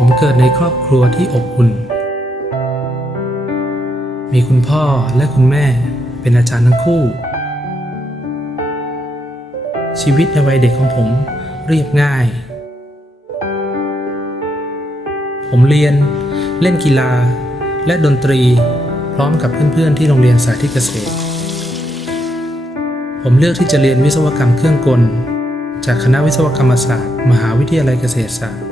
ผมเกิดในครอบครัวที่อบอุ่น มีคุณพ่อและคุณแม่เป็นอาจารย์ทั้งคู่ ชีวิตในวัยเด็กของผมเรียบง่าย ผมเรียนเล่นกีฬาและดนตรีพร้อมกับเพื่อนๆที่โรงเรียนสาธิตเกษตร ผมเลือกที่จะเรียนวิศวกรรมเครื่องกล จากคณะวิศวกรรมศาสตร์ มหาวิทยาลัยเกษตรศาสตร์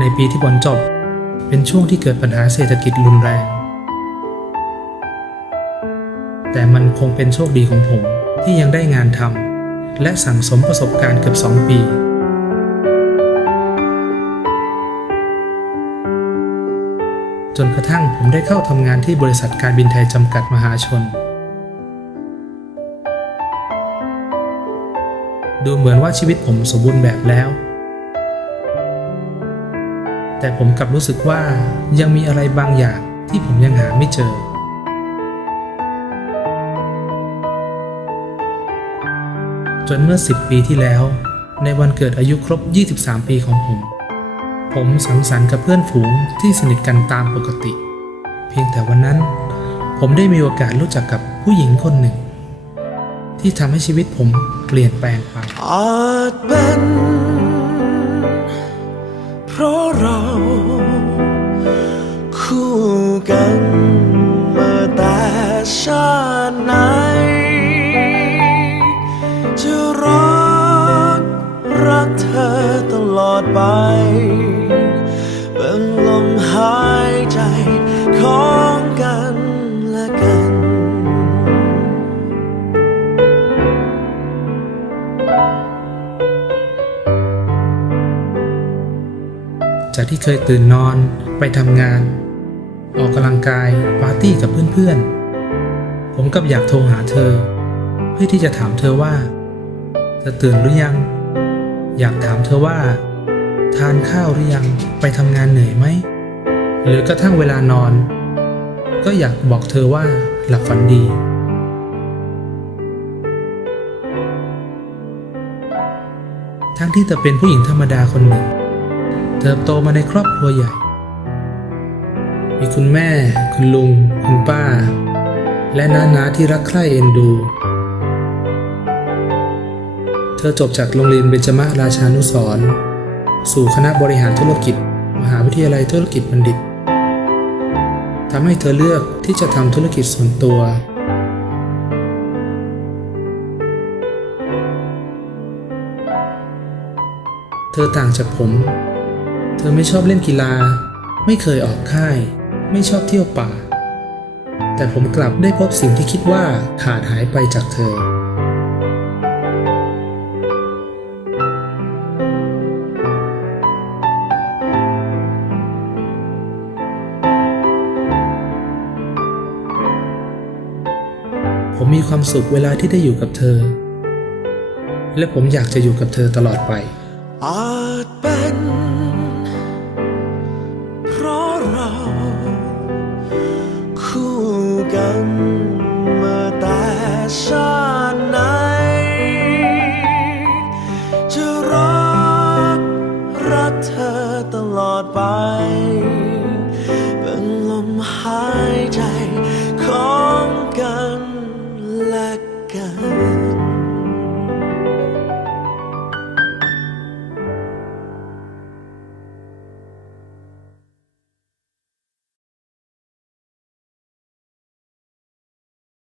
ในปีที่บอลจบ เป็นช่วงที่เกิดปัญหาเศรษฐกิจรุนแรง แต่มันคงเป็นโชคดีของผมที่ยังได้งานทำและสั่งสมประสบการณ์เกือบ 2 ปี จนกระทั่งผมได้เข้าทำงานที่บริษัทการบินไทยจำกัดมหาชน ดูเหมือนว่าชีวิตผมสมบูรณ์แบบแล้ว แต่ผมกลับรู้สึกว่ายังมีอะไรบางอย่างที่ผมยังหาไม่เจอ จนเมื่อ 10 ปีที่แล้ว ในวันเกิดอายุครบ 23 ปีของผม ผมสังสรรค์กับเพื่อนฝูงที่สนิทกันตามปกติ เพียงแต่วันนั้น ผมได้มีโอกาสรู้จักกับผู้หญิงคนหนึ่ง ที่ทำให้ชีวิตผมเปลี่ยนแปลงไปอาจเป็นเพราะ กันมาแต่ชาติไหน จะรักรักเธอตลอดไป เป็นลมหายใจของกันและกัน จากที่เคยตื่นนอนไปทำงาน ออกกำลังกายปาร์ตี้กับเพื่อนๆ ผมกับอยากโทรหาเธอ เพื่อที่จะถามเธอว่าเธอตื่นหรือยัง อยากถามเธอว่า ทานข้าวหรือยังไปทำงานเหนื่อยไหม หรือกระทั่งเวลานอน ก็อยากบอกเธอว่าหลับฝันดีทั้งที่เธอเป็นผู้หญิงธรรมดาคนหนึ่ง เติบโตมาในครอบครัวใหญ่ มีคุณแม่ คุณลุง คุณป้า และน้านาที่รักใคร่เอ็นดู เธอจบจากโรงเรียนเบญจมาราชานุสร์สู่คณะบริหารธุรกิจ มหาวิทยาลัยธุรกิจบัณฑิตทำให้เธอเลือกที่จะทำธุรกิจส่วนตัว เธอต่างจากผม เธอไม่ชอบเล่นกีฬา ไม่เคยออกค่าย ไม่ชอบเที่ยวป่า แต่ผมกลับได้พบสิ่งที่คิดว่าขาดหายไปจากเธอ ผมมีความสุขเวลาที่ได้อยู่กับเธอ และผมอยากจะอยู่กับเธอตลอดไปอาจเป็น